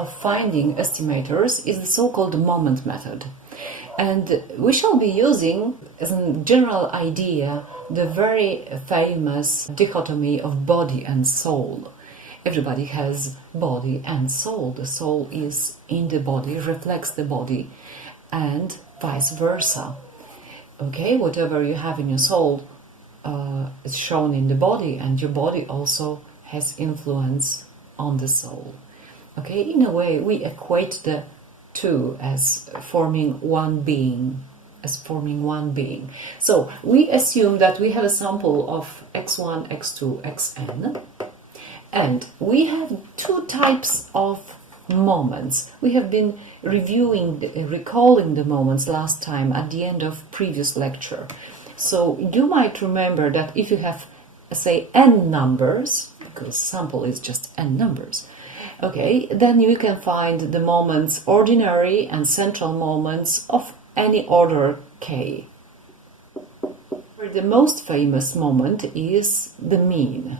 of finding estimators is the so-called moment method. And we shall be using, as a general idea, the very famous dichotomy of body and soul. Everybody has body and soul. The soul is in the body, reflects the body, and vice versa. Okay, whatever you have in your soul is shown in the body, and your body also has influence on the soul. Okay, in a way, we equate the two as forming one being. So we assume that we have a sample of x1, x2, xn, and we have two types of moments. We have been recalling the moments last time at the end of previous lecture. So you might remember that if you have, say, n numbers, because sample is just n numbers, okay, then you can find the moments, ordinary and central moments of any order k. The most famous moment is the mean.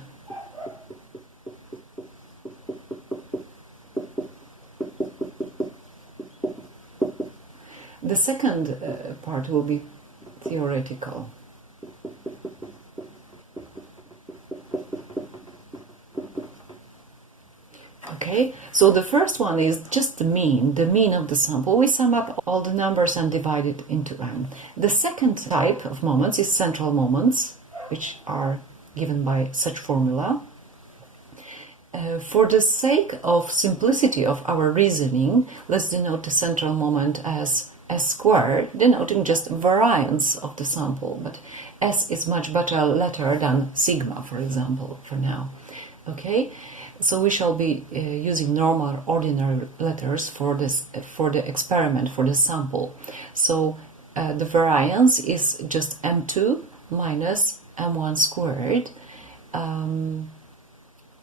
The second part will be theoretical. Okay, so the first one is just the mean of the sample. We sum up all the numbers and divide it into n. The second type of moments is central moments, which are given by such formula. For the sake of simplicity of our reasoning, let's denote the central moment as s squared, denoting just variance of the sample, but s is much better letter than sigma, for example, for now. Okay, so we shall be using normal, ordinary letters for the experiment, for the sample. So the variance is just m2 minus m1 squared,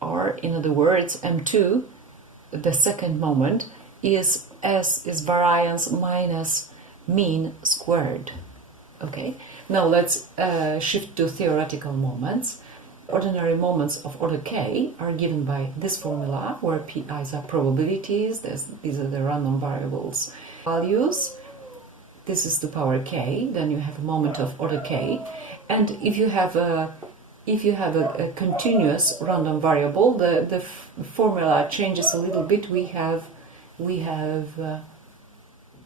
or in other words, m2, the second moment, is s is variance minus mean squared. Okay, now let's shift to theoretical moments. Ordinary moments of order k are given by this formula, where pi's are probabilities, these are the random variables values. This is the power k, then you have a moment of order k, and if you have a continuous random variable, the formula changes a little bit. We have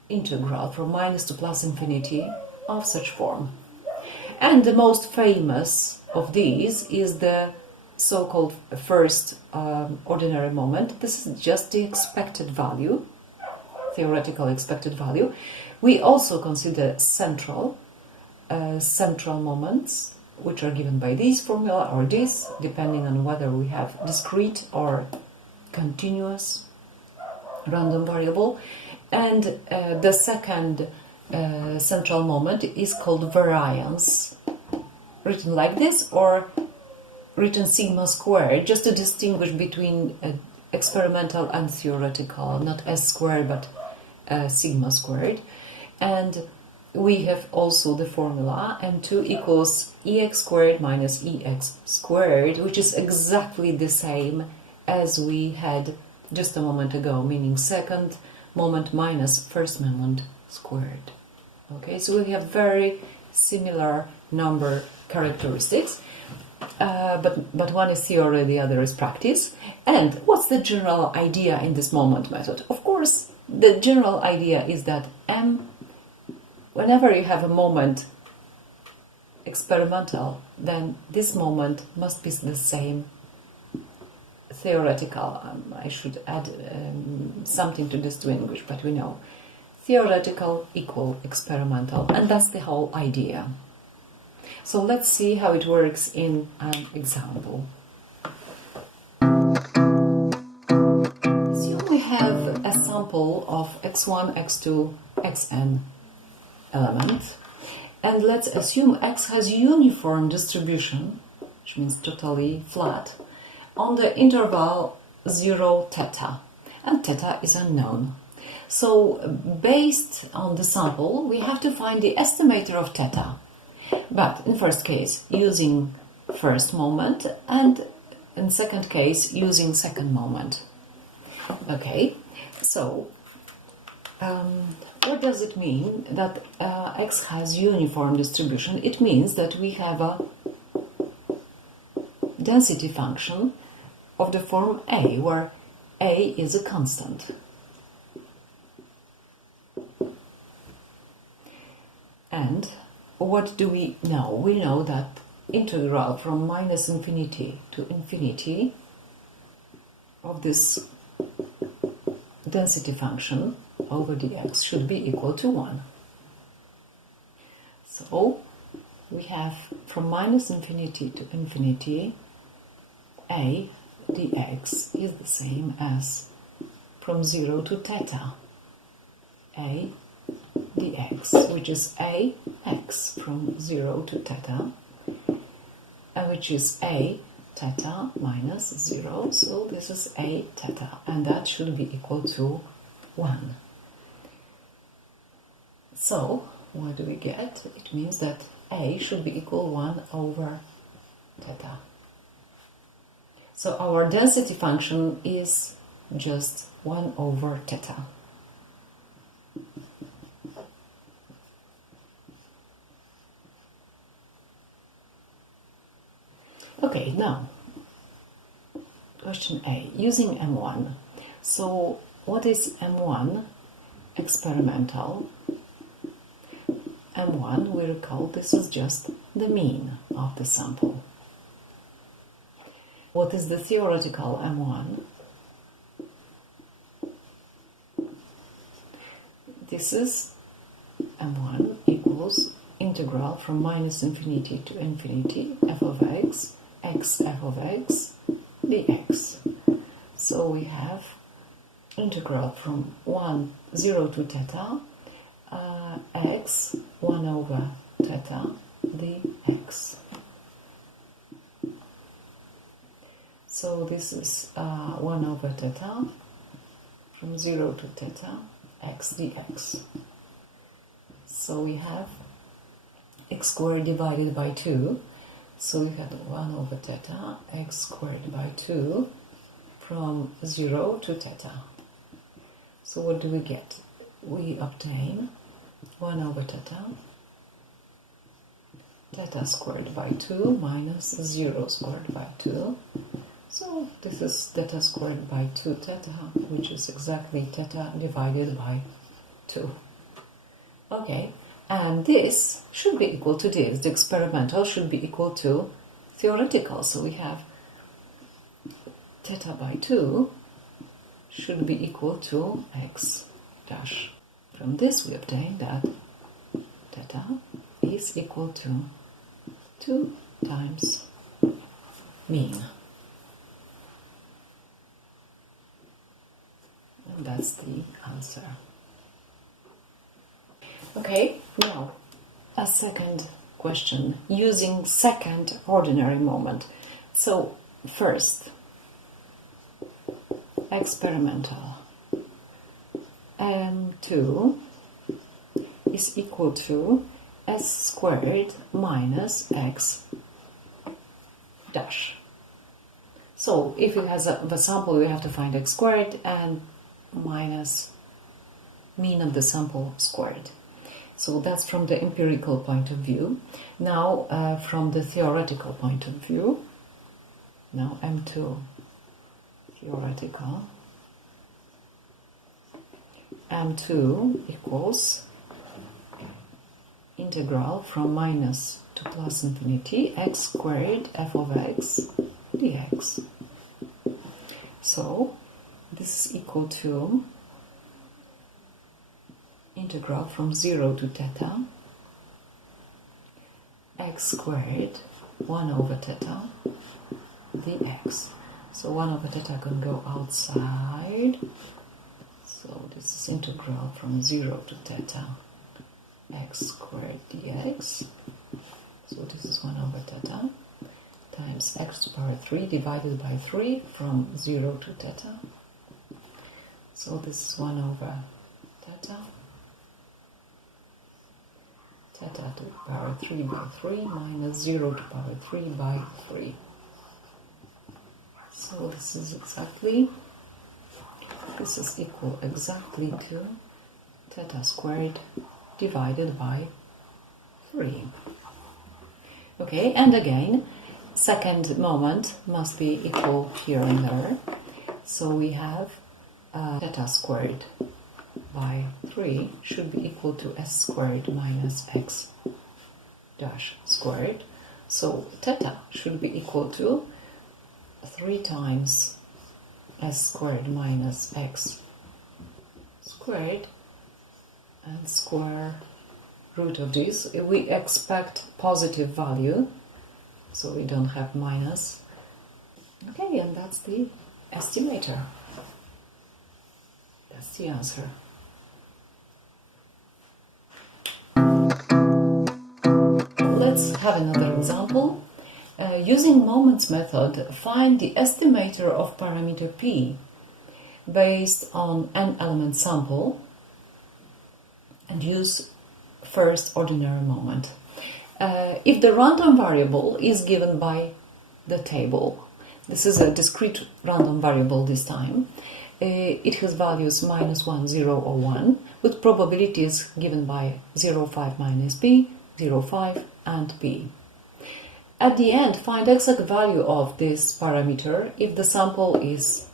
integral from minus to plus infinity of such form. And the most famous of these is the so-called first ordinary moment. This is just the expected value, theoretical expected value. We also consider central moments, which are given by this formula or this, depending on whether we have discrete or continuous random variable. And the second central moment is called variance, written like this, or written sigma squared, just to distinguish between experimental and theoretical, not s squared but sigma squared. And we have also the formula m2 equals ex squared minus ex squared, which is exactly the same as we had just a moment ago, meaning second moment minus first moment squared. Okay, so we have very similar number characteristics, but one is theory, the other is practice. And what's the general idea in this moment method? Of course, the general idea is that whenever you have a moment experimental, then this moment must be the same theoretical. I should add something to distinguish, but we know theoretical equal experimental, and that's the whole idea. So let's see how it works in an example. Assume we have a sample of x1, x2, xn elements, and let's assume x has uniform distribution, which means totally flat, on the interval 0 theta, and theta is unknown. So based on the sample, we have to find the estimator of theta, but in first case using first moment, and in second case using second moment. Okay, So, what does it mean that x has uniform distribution? It means that we have a density function of the form a, where a is a constant. And what do we know? We know that integral from minus infinity to infinity of this density function over dx should be equal to 1. So we have from minus infinity to infinity a dx is the same as from 0 to theta a dx, which is a x from 0 to theta, and which is a theta minus 0, so this is a theta, and that should be equal to 1. So what do we get? It means that a should be equal 1 over theta. So our density function is just 1 over theta. Okay, now, question A, using M1. So, what is M1? Experimental. M1, we recall, this is just the mean of the sample. What is the theoretical M1? This is M1 equals integral from minus infinity to infinity f of x f of x dx. So we have integral from 0 to theta x 1 over theta dx. So this is 1 over theta from 0 to theta x dx. So we have x squared divided by 2. So we have 1 over theta x squared by 2 from 0 to theta. So what do we get? We obtain 1 over theta squared by 2 minus 0 squared by 2. So this is theta squared by 2 theta, which is exactly theta divided by 2. Okay. And this should be equal to this. The experimental should be equal to theoretical. So we have theta by 2 should be equal to x dash. From this we obtain that theta is equal to 2 times mean. And that's the answer. Okay, now a second question using second ordinary moment. So first, experimental. M2 is equal to s squared minus x dash. So if it has the sample, we have to find x squared and minus mean of the sample squared. So that's from the empirical point of view. Now, from the theoretical point of view, now M2 theoretical, M2 equals integral from minus to plus infinity x squared f of x dx. So this is equal to integral from 0 to theta x squared 1 over theta dx. So 1 over theta can go outside. So this is integral from 0 to theta x squared dx. So this is 1 over theta times x to the power 3 divided by 3 from 0 to theta. So this is 1 over theta. Theta to the power 3 by 3 minus 0 to the power 3 by 3. So this is exactly this is equal exactly to theta squared divided by 3. Okay, and again, second moment must be equal here and there. So we have theta squared by 3 should be equal to s squared minus x dash squared. So theta should be equal to 3 times s squared minus x squared, and square root of this. We expect positive value, so we don't have minus. Okay, and that's the estimator. That's the answer. Let's have another example. Using moments method, find the estimator of parameter p based on n element sample and use first ordinary moment. If the random variable is given by the table, this is a discrete random variable this time, it has values -1, 0 or 1 with probabilities given by 0, 5 minus p, 0, 5 and p. At the end, find exact value of this parameter if the sample is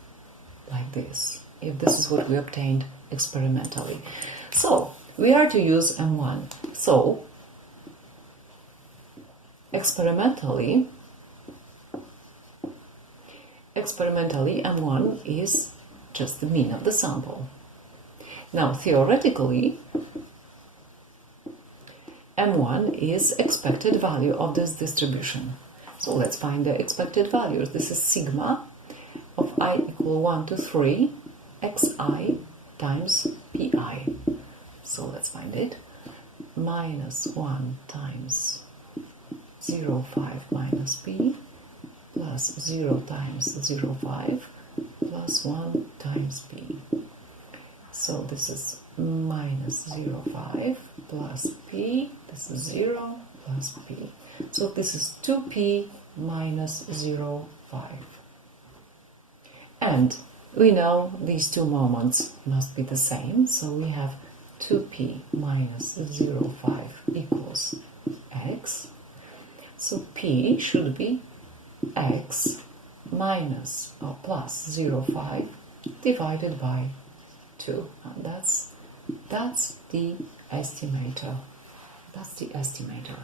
like this, if this is what we obtained experimentally. So we are to use M1. So experimentally M1 is just the mean of the sample. Now theoretically M1 is expected value of this distribution. So let's find the expected values. This is sigma of I equal 1 to 3 xi times pi. So let's find it. -1 times 0, 5 minus p plus 0 times 0, 5 plus 1 times p. So this is -0, 5 plus p, this is 0 plus p. So this is 2p minus 0, 5. And we know these two moments must be the same, so we have 2p minus 0, 5 equals x. So p should be x minus or plus 0, 5 divided by 2. And that's the estimator. That's the estimator.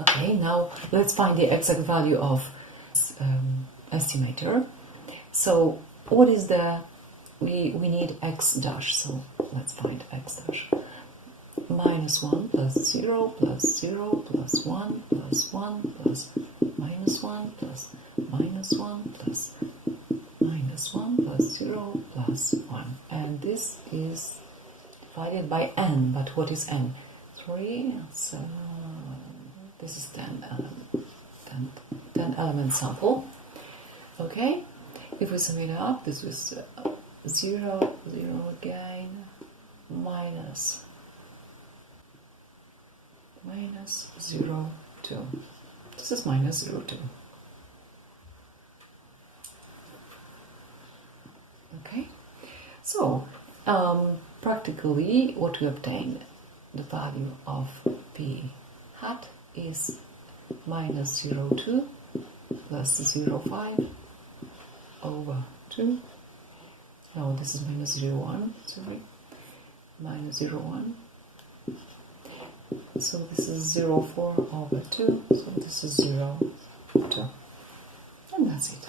Okay, now let's find the exact value of estimator. So what is the, we need x dash, so let's find x dash. -1 plus 0 plus 0 plus 1 plus 1 plus -1 plus -1 plus -1 plus 0 plus 1. And this is divided by n, but what is n? 3, so this is 10 element sample. Okay, if we sum it up, this is 0, 0 again, minus 0, 2. This is minus 0, 2. Okay, so practically what we obtain, the value of p hat is -0, 2 plus 0, 5 over 2. No, this is -0, 1, sorry, -0, 1. So this is 0, 4 over 2, so this is 0, 2. And that's it.